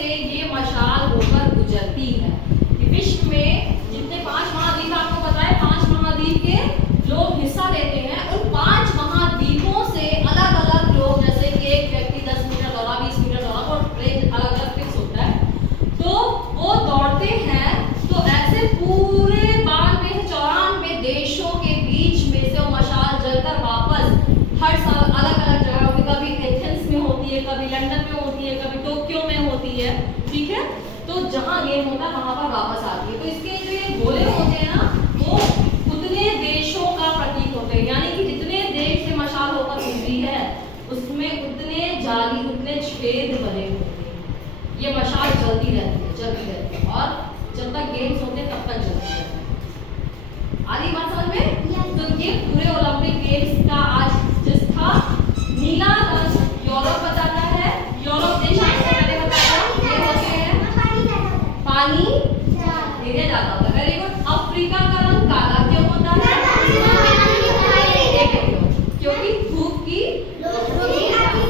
से ये मशाल होकर गुजरती है। विश्व में जितने 5 महाद्वीप आपको पता है, 5 महाद्वीप के लोग हिस्सा लेते हैं। उन 5 महाद्वीपों से अलग अलग लोग, जैसे कि एक व्यक्ति 10 मीटर दौड़ा, 20 मीटर दौड़ा, और रेंज अलग अलग फिक्स होता है, तो वो दौड़ते हैं। तो ऐसे पूरे 92-94 देशों के बीच में से वो मशाल जलकर वापस हर साल अलग अलग जगह होती है। कभी एथेंस में होती है, कभी लंदन में होती है, कभी टोक्यो में होती है, ठीक है। तो जहाँ गेम होता है वहां पर वापस आती है। तो इसके जो ये गोले होते हैं ना, वो उतने देशों का प्रतीक होते हैं, यानी कि जितने देश से मशाल होकर गुजरी है उसमें उतने जाली, उतने छेद बने होते हैं। ये मशाल जलती रहती है, जलती रहती है, और जब तक गेम्स होते हैं तब तक जलती रहती है। आ रही बात समझ में? तो ये पूरे ओलंपिक गेम्स का आज जिस था नीला रंग यूरोप बताता है। यूरोप देश आपको पहले बताया ये होते हैं पानी धीरे ज्यादा होता है। Very good. अफ्रीका का रंग काला क्यों होता है? क्योंकि धूप की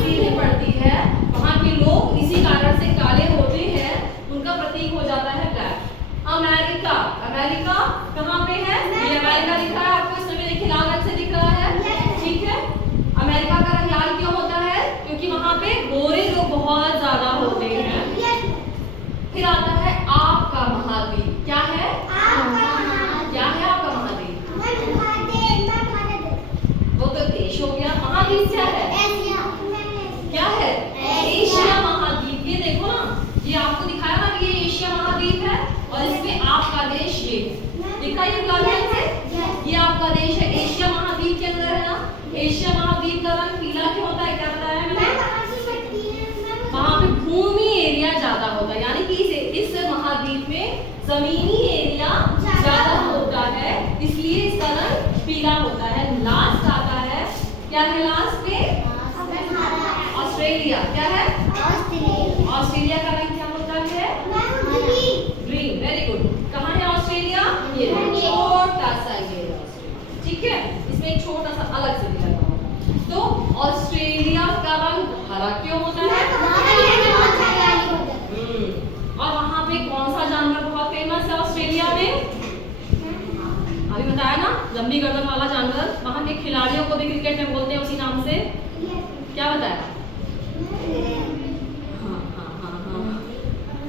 सीधे पड़ती है, वहाँ के लोग इसी कारण से काले होते हैं, उनका प्रतीक हो जाता है ब्लैक। अमेरिका, अमेरिका कहाँ पे है? ये अमेरिका दिख रहा है आपको, इसमें देखिए लाल रंग से दिख रहा है, ठीक है। अमेरिका का रंग लाल क्यों होता है? क्योंकि वहाँ पे गोरे लोग बहुत ज्यादा होते हैं। फिर आता है आपका महाद्वीप। क्या है? क्या है आपका महाद्वीप? वो तो देश हो गया। महाद्वीप क्या है? क्या है? एशिया महाद्वीप। ये देखो ना, ये आपको दिखाया ना कि ये एशिया महाद्वीप है, और इसमें आपका देश ये दिखा, ये गुलाबी से, ये आपका देश है, एशिया महाद्वीप के अंदर है ना। एशिया महाद्वीप का रंग पीला क्यों होता है? क्या बताया मैंने? वहाँ पे भूमि एरिया ज्यादा होता है, यानी कि इस महाद्वीप में जमीनी एरिया ज्यादा होता है, इसलिए इसका रंग पीला होता है। लास्ट आता है, क्या है लास्ट पे? ऑस्ट्रेलिया। क्या है? ऑस्ट्रेलिया का रंग क्या होता है? ग्रीन। Very good. कहाँ है ऑस्ट्रेलिया? ये छोटा सा ये ऑस्ट्रेलिया, ठीक है। इसमें एक छोटा सा अलग से भी लगा होगा। तो ऑस्ट्रेलिया का रंग हरा क्यों होता है? और वहाँ पे कौन सा जानवर बहुत फेमस है ऑस्ट्रेलिया में? अभी बताया ना, लंबी गर्दन वाला जानवर। वहाँ के खिलाड़ियों को भी क्रिकेट में बोलते हैं उसी नाम से। क्या बताया? हाँ,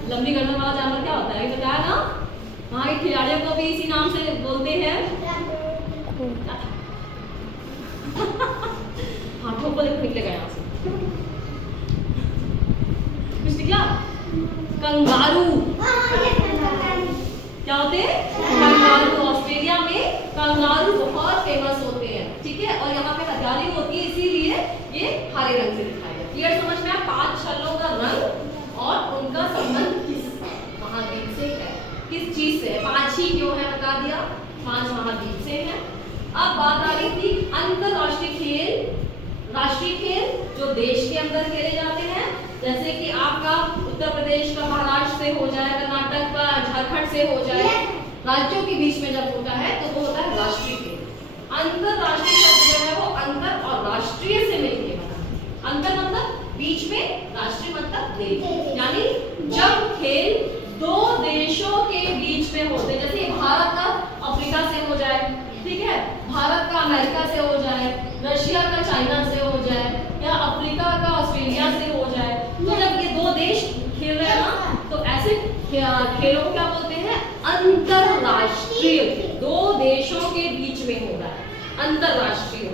लंबी गर्दन वाला जानवर क्या होता है? अभी बताया ना, वहाँ के खिलाड़ियों को भी इसी नाम से बोलते हैं। हाथों को देखो निकलेगा यहाँ से, कुछ निकला? कंगारू। क्या होते हैं? कंगारू। ऑस्ट्रेलिया में कंगारू बहुत फेमस होते हैं, ठीक है। और यहाँ पे हरियाली होती है, इसीलिए ये हरे रंग से दिखाई देती है। क्लियर समझ में आया? 5 छल्लों का रंग और उनका संबंध किस महाद्वीप से है, किस चीज से? 5 ही क्यों है बता दिया, 5 महाद्वीप से है। अब बात आ रही थी अंतरराष्ट्रीय खेल। राष्ट्रीय खेल जो देश के अंदर खेले जाते हैं, जैसे कि आपका उत्तर प्रदेश का महाराष्ट्र से हो जाए, कर्नाटक का झारखंड से हो जाए, राज्यों के बीच में जब होता है तो वो होता है राष्ट्रीय खेल। अंतरराष्ट्रीय शब्द जो है वो अंतर और राष्ट्रीय से मिलकर बना। अंतर मतलब बीच में, राष्ट्रीय मतलब देश, यानी जब खेल 2 देशों के बीच में होते, जैसे भारत का अफ्रीका से हो जाए, ठीक है, भारत का अमेरिका से हो जाए, रशिया का चाइना से हो जाए, या अफ्रीका का ऑस्ट्रेलिया से हो जाए, तो जब ये 2 देश खेल रहे हैं ना, तो ऐसे खेलों को क्या बोलते हैं? अंतरराष्ट्रीय। 2 देशों के बीच में हो रहा है, अंतरराष्ट्रीय।